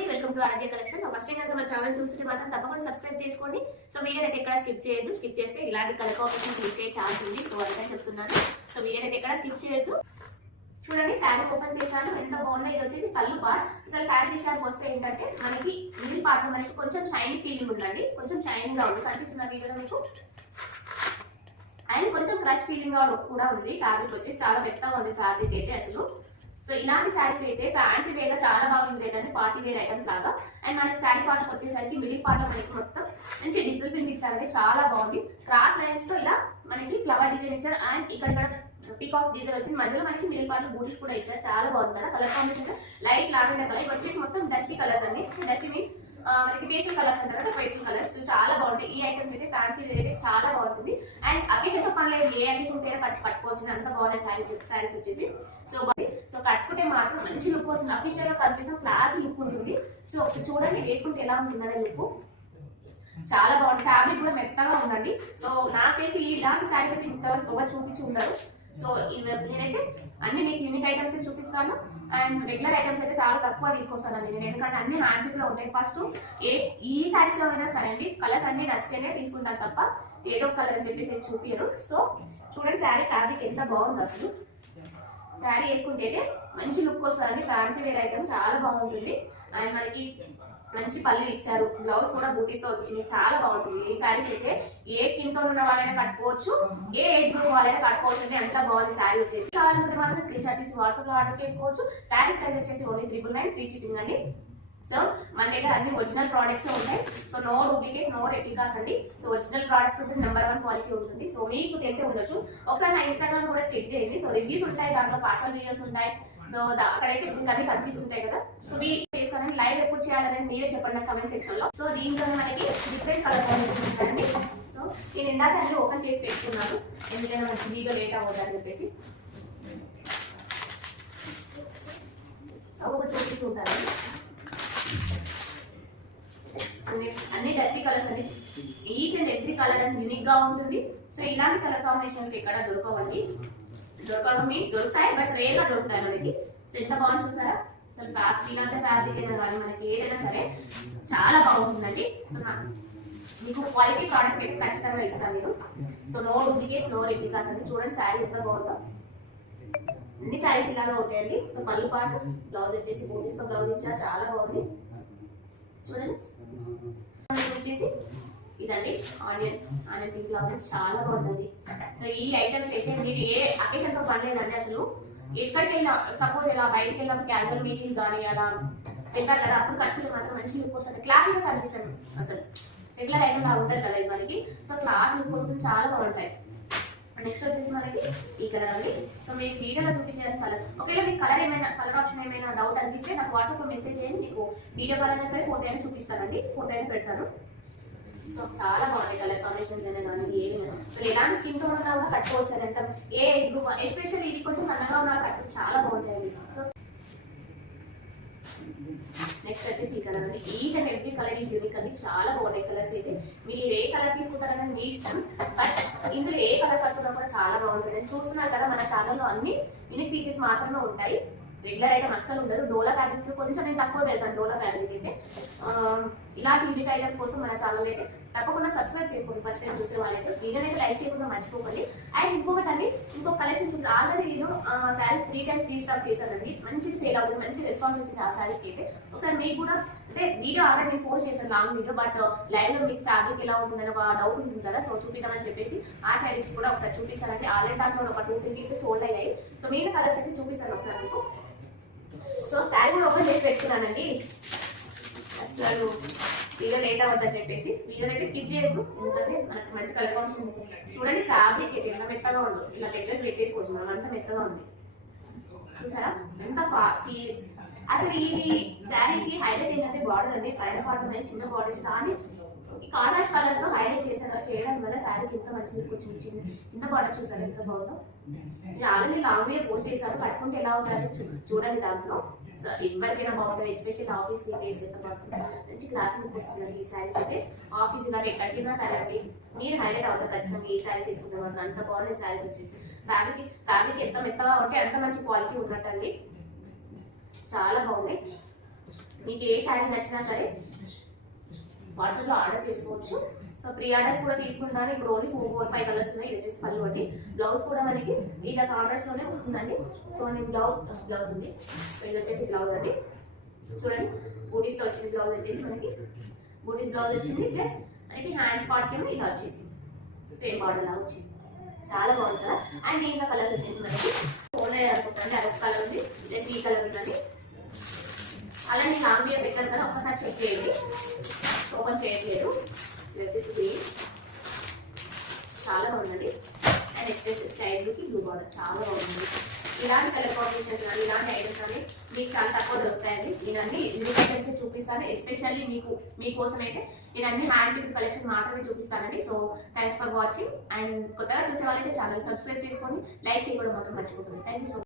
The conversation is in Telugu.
అండి welcome to Arogya collection first కనుక మన ఛానల్ చూస్తే మాత్రం తప్పకుండా సబ్స్క్రైబ్ చేసుకోండి. సో వీడియో అయితే ఎక్కడ స్కిప్ చేయొద్దు. స్కిప్ చేస్తే ఇలాంటి కలర్ కాంబినేషన్ క్లిక్ ఛాన్స్ ఉంది. సో అదే చెప్తున్నాను. సో వీడియో అయితే ఎక్కడ స్కిప్ చేయొద్దు. చూడండి శారీ ఓపెన్ చేశాను. ఎంత బాగుందో. ఇది వచ్చేసి పళ్ళు పార్ట్ అసలు శారీ విషయానికి వస్తే ఏంటంటే మనకి మిడిల్ పార్ట్ మనకి కొంచెం షైన్ ఫీలింగ్ ఉందండి. కొంచెం షైనింగ్గా ఉంది. కనిపిస్తున్న వీడియో మీకు? అండ్ కొంచెం క్రష్ ఫీలింగ్ కూడా ఉంది. ఫ్యాబ్రిక్ వచ్చేసి చాలా మెత్తగా ఉంది. ఫ్యాబ్రిక్ అయితే అసలు. సో ఇలాంటి శారీస్ అయితే ఫ్యాన్సీ వేర్గా చాలా బాగా యూజ్ పార్టీ వేర్ ఐటమ్స్ లాగా. అండ్ మనకి శారీ పార్ట్ వచ్చేసరికి మిడిల్ పార్ట్ మనకి మొత్తం మంచి డిజిటల్ ప్రింట్ ఇచ్చారంటే చాలా బాగుంది. క్రాస్ లైన్స్తో ఇలా మనకి ఫ్లవర్ డిజైన్ ఇచ్చారు. అండ్ ఇక్కడ ఇక్కడ పీకాక్స్ డిజైన్ వచ్చింది. మధ్యలో మనకి మిడిల్ పార్ట్ బూటీస్ కూడా ఇచ్చారు. చాలా బాగుంది కదా. Colour combination light lavender colour ఇవి వచ్చేసి మొత్తం డస్టీ కలర్స్ అండి. డస్టీ మీన్స్ మనకి పేస్టల్ కలర్స్ అంటారు కదా పేస్టల్ కలర్స్ చాలా బాగుంటాయి. ఈ ఐటమ్స్ అయితే ఫ్యాన్సీ అయితే చాలా బాగుంటుంది. అండ్ అకేషన్ పనులు ఏ ఐటమ్స్ ఉంటే కట్ కట్టుకోవచ్చు అంత బాగున్నాయి శారీస్ శారీస్ వచ్చేసి. సో సో కట్టుకుంటే మాత్రం మంచి లుక్ వస్తుంది. అఫీషియల్గా కనిపిస్తున్న క్లాస్ లుక్ ఉంటుంది. సో ఒకసారి చూడండి వేసుకుంటే ఎలా ఉంటుందనే లుక్ చాలా బాగుంది. ఫ్యాబ్రిక్ కూడా మెత్తగా ఉందండి. సో నాకేసి ఇలాంటి శారీస్ అయితే ఇంతవరకు ఎవరు చూపించి ఉండరు. సో నేనైతే అన్ని మీకు యూనిక్ ఐటమ్స్ చూపిస్తాను. అండ్ రెగ్యులర్ ఐటమ్స్ అయితే చాలా తక్కువ తీసుకొస్తాను నేను. ఎందుకంటే అన్ని హ్యాండ్లో ఉంటాయి. ఫస్ట్ ఏ ఈ శారీస్లో అయినా సరే అండి కలర్స్ అన్ని నచ్చితేనే తీసుకుంటాను తప్ప ఏదో కలర్ అని చెప్పేసి చూపించరు సో చూడండి శారీ ఫ్యాబ్రిక్ ఎంత బాగుంది అసలు. శారీ వేసుకుంటే అయితే మంచి లుక్ వస్తారండి. ఫ్యాన్సీ వేర్ ఐటమ్ చాలా బాగుంటుంది. అండ్ మనకి మంచి పళ్ళు ఇచ్చారు. బ్లౌజ్ కూడా బూటీస్తో వచ్చింది చాలా బాగుంటుంది. ఈ శారీస్ అయితే ఏ స్కిన్ టోన్ ఉన్న వాళ్ళైనా కట్టుకోవచ్చు. ఏ ఏజ్ గ్రూప్ వాళ్ళైనా కట్టుకోవచ్చు అంటే అంత బాగుంది శారీ వచ్చేసి. కావాలంటే మాత్రం స్క్రీన్ షాట్ తీసి వాట్సాప్లో ఆర్డర్ చేసుకోవచ్చు. శారీ ప్రైస్ వచ్చేసి only triple nine free shipping అండి. సో మన దగ్గర అన్ని ఒరిజినల్ ప్రోడక్ట్స్ ఉంటాయి. So no duplicate no replicas అండి. సో ఒరిజినల్ ప్రోడక్ట్ ఉంటుంది నెంబర్ వన్ క్వాలిటీ ఉంటుంది. సో మీకు తెలిసే ఉండొచ్చు. ఒకసారి నా ఇన్స్టాగ్రామ్ కూడా చెక్ చేయండి. సో రివ్యూస్ ఉంటాయి దాంట్లో పార్సల్ వీడియోస్ ఉంటాయి. సో అక్కడైతే ఇంకా అన్ని కనిపిస్తుంటాయి కదా. సో మీ చేస్తానని లైవ్ ఎప్పుడు చేయాలనేది మీరే చెప్పండి కమెంట్ సెక్షన్లో. సో దీంట్లో మనకి డిఫరెంట్ కలర్ కాంబినేషన్ ఉంటాయండి. సో నేను ఇందాక అన్ని ఓపెన్ చేసి పెట్టుకున్నాను. ఎందుకంటే మనకి వీడియో లేట్ అవ్వదని చెప్పేసి. సో చూపిస్తుంటాను అన్ని డస్టీ కలర్స్ అండి each and every colour and యూనిక్గా ఉంటుంది. సో ఇలాంటి కలర్ కాంబినేషన్స్ ఎక్కడ దొరకవండి. దొరకవు మీన్స్ దొరుకుతాయి బట్ రేర్గా దొరుకుతాయి మనకి. సో ఎంత బాగుంది చూసారా? సో ఫ్యాబ్రిక్ ఇలాంటి ఫ్యాబ్రిక్ అయినా కానీ మనకి ఏదైనా సరే చాలా బాగుంటుందండి. సో మీకు క్వాలిటీ ప్రోడక్ట్స్ అయితే ఖచ్చితంగా ఇస్తాను నేను. So no duplicates no replicas అండి. చూడండి శారీ ఎంత బాగుందో. అన్ని శారీస్ ఇలాగా ఉంటాయండి. సో పళ్ళు పాటు బ్లౌజ్ వచ్చేసి బూజీస్తో బ్లౌజ్ ఇచ్చా చాలా బాగుంది. చూడండి. వచ్చేసి ఇదండి. ఆనియన్. ఆనియన్ పింక్ లాగా చాలా బాగుంటుంది. సో ఈ ఐటమ్స్ అయితే మీరు ఏ అకేషన్తో అసలు. ఎక్కడికైనా సపోజ్ ఇలా బయటకి వెళ్ళినప్పుడు క్యాజువల్ మీటింగ్ కానీ అలా వెళ్తారు కదా అప్పుడు కట్టుకుంటే మాత్రం మంచి లుక్ వస్తుంది. క్లాస్గా అసలు. రెగ్యులర్ ఐటమ్ లాగా ఉంటుంది కదా ఇది మనకి సో క్లాస్ లుక్ వస్తుంది. చాలా బాగుంటాయి. నెక్స్ట్ వచ్చేసి మనకి ఈ కలర్ అండి. సో మీకు వీడియోలో చూపించేది కలర్ ఒకవేళ మీకు కలర్ ఏమైనా కలర్ ఆప్షన్ ఏమైనా డౌట్ అనిపిస్తే నాకు వాట్సాప్లో మెసేజ్ చేయండి. మీకు వీడియో కాల్ అయినా సరే ఫోటో అయినా చూపిస్తానండి. ఫోటో అయినా పెడతాను. సో చాలా బాగుంటాయి కలర్ కాంబినేషన్స్ అయినా కానీ ఏమైనా సో ఎలాంటి స్కిన్ టోన్ ఉన్నా కూడా కట్టుకోవచ్చు ఎంత ఏ ఏజ్ గ్రూప్ ఎస్పెషల్లీ ఇది కొంచెం సన్నగా ఉన్నా కట్టుకోవచ్చు చాలా బాగుంటాయండి. సో నెక్స్ట్ వచ్చేసి ఈ కలర్ అండి. Each and every colour is unique అండి. చాలా బాగున్నాయి కలర్స్ అయితే. మీరు ఏ కలర్ తీసుకుంటారనేది మీ ఇష్టం. బట్ ఇందులో ఏ కలర్ కట్టుకున్నా కూడా చాలా బాగుంటుంది. నేను చూస్తున్నారు కదా మన ఛానల్లో అన్ని యూనిక్ పీసెస్ మాత్రమే ఉంటాయి. రెగ్యులర్ ఐటమ్ అస్సలు ఉండదు. డోలా ఫ్యాబ్రిక్ కొంచెం నేను తక్కువ పెడతాను. డోలా ఫ్యాబ్రిక్ అయితే. ఇలాంటి యూనిక్ ఐటమ్స్ కోసం మన ఛానల్ అయితే తప్పకుండా సబ్స్క్రైబ్ చేసుకోండి. ఫస్ట్ టైం చూసే వాళ్ళైతే వీడియోని అయితే లైక్ చేయకుండా మర్చిపోకండి. అండ్ ఇంకొకటి అండి ఇంకో కలెక్షన్స్ ఉంది ఆల్రెడీ నేను శారీస్ త్రీ టైమ్స్ రీస్టాక్ చేశానండి. మంచి సేల్ అవుతుంది మంచి రెస్పాన్స్ వచ్చింది ఆ శారీస్కి అయితే. ఒకసారి మీకు కూడా అంటే వీడియో ఆల్రెడీ నేను పోస్ట్ చేశాను లాంగ్ వీడియో బట్ లైవ్లో మీకు ఫ్యాబ్రిక్ ఎలా ఉంటుందని ఒక డౌట్ ఉంటుంది కదా సో చూపిద్దామని చెప్పేసి ఆ శారీస్ కూడా ఒకసారి చూపిస్తానండి. ఆల్రెడీ దాంట్లో ఒక టూ త్రీ పీసెస్ సోల్డ్ అయ్యాయి. సో నేను కలర్స్ అయితే చూపిస్తాను ఒకసారి మీకు. సో శారీ కూడా ఓపెన్ చేసి పెట్టుకున్నానండి. అసలు వీడియో లేట్ అవ్వద్దని చెప్పేసి వీడియో అయితే స్కిప్ చేయొద్దు. ఎందుకంటే మనకి మంచి కలర్ కాంబినేషన్ చూడండి ఫ్యాబ్రిక్ అయితే ఎంత మెత్తగా ఉందో. ఇలా దగ్గర పెట్టేసుకోవచ్చు. మనం అంత మెత్తగా ఉంది. చూసారా? ఎంత ఫా- ఈ- అసలు ఇది శారీకి హైలైట్ ఏంటంటే బార్డర్ అండి పైన పార్ట్ ఉన్నాయి చిన్న బార్డర్స్ కానీ ఈ కాంట్రాస్ట్ కలర్తో హైలైట్ చేశారు చేయడం వల్ల శారీకి ఎంత మంచిది కొంచెం వచ్చింది ఎంత బాగా చూసారు ఎంత బాగుందో? ఇది ఆల్రెడీ లాంగ్ వే పోస్ట్ కట్టుకుంటే ఎలా ఉంటారో చూడండి దాంట్లో. ఎవరికైనా బాగుంటుంది ఎస్పెషల్ ఆఫీస్కి డేస్ ఎంత పడుతుంది మంచి క్లాస్ లుక్ వస్తుంది ఈ శారీస్ అయితే. ఆఫీస్ కానీ ఎక్కడికైనా సరే అండి మీరు హైలైట్ అవుతారు ఖచ్చితంగా ఈ శారీస్ తీసుకుంటే మాత్రం. అంత బాగుంది శారీస్ వచ్చేసి. ఫ్యాబ్రిక్ ఫ్యాబ్రిక్ ఎంత మెత్తగా ఉంటే అంత మంచి క్వాలిటీ ఉన్నట్టండి. చాలా బాగున్నాయి. మీకు ఏ శారీ నచ్చినా సరే వాట్సాప్లో ఆర్డర్ చేసుకోవచ్చు. సో ప్రీ ఆర్డర్స్ కూడా తీసుకుంటాను. ఇప్పుడు only four four five colours ఉన్నాయి. ఇది వచ్చేసి పళ్ళు ఒకటి. బ్లౌజ్ కూడా మనకి ఇలా ఆర్డర్స్లోనే వస్తుందండి. సో నేను బ్లౌజ్ బ్లౌజ్ ఉంది. సో ఇది వచ్చేసి బ్లౌజ్ అండి. చూడండి. బూటీస్తో వచ్చింది బ్లౌజ్ వచ్చేసి మనకి బూటీస్ బ్లౌజ్ వచ్చింది. ప్లస్ మనకి హ్యాండ్స్ పార్ట్ కింద ఇలా వచ్చేసి సేమ్ బార్డర్ లా వచ్చింది. చాలా బాగుంటుంది అండ్ దీంట్లో కలర్స్ వచ్చేసి మనకి ఫోన్ అనుకుంటాను అదొక కలర్ ఉంది. ప్లస్ ఈ కలర్ ఉందండి. అలానే లాంగ్ పెట్టాను కదా ఒక్కసారి చెక్ చేయండి. ఓపెన్ చేయట్లేదు. ఇది వచ్చేసి గ్రీన్ చాలా బాగుందండి. అండ్ నెక్స్ట్ వచ్చేసి స్కై బ్లూకి బ్లూ బార్డర్ చాలా బాగుంది. ఇలాంటి కలర్ కాంబినేషన్స్ కానీ ఇలాంటి ఐటమ్స్ అనేవి మీకు చాలా తక్కువ దొరుకుతాయండి. ఇవన్నీ న్యూ చూపిస్తాను. ఎస్పెషల్లీ మీకు మీకోసం అయితే నేను అన్ని హ్యాండ్ పిక్ కలెక్షన్ మాత్రమే చూపిస్తానండి. So thanks for watching and కొత్తగా చూసే వాళ్ళైతే ఛానల్ సబ్స్క్రైబ్ చేసుకొని లైక్ చేయడం మాత్రం మర్చిపోతుంది థ్యాంక్ యూ సో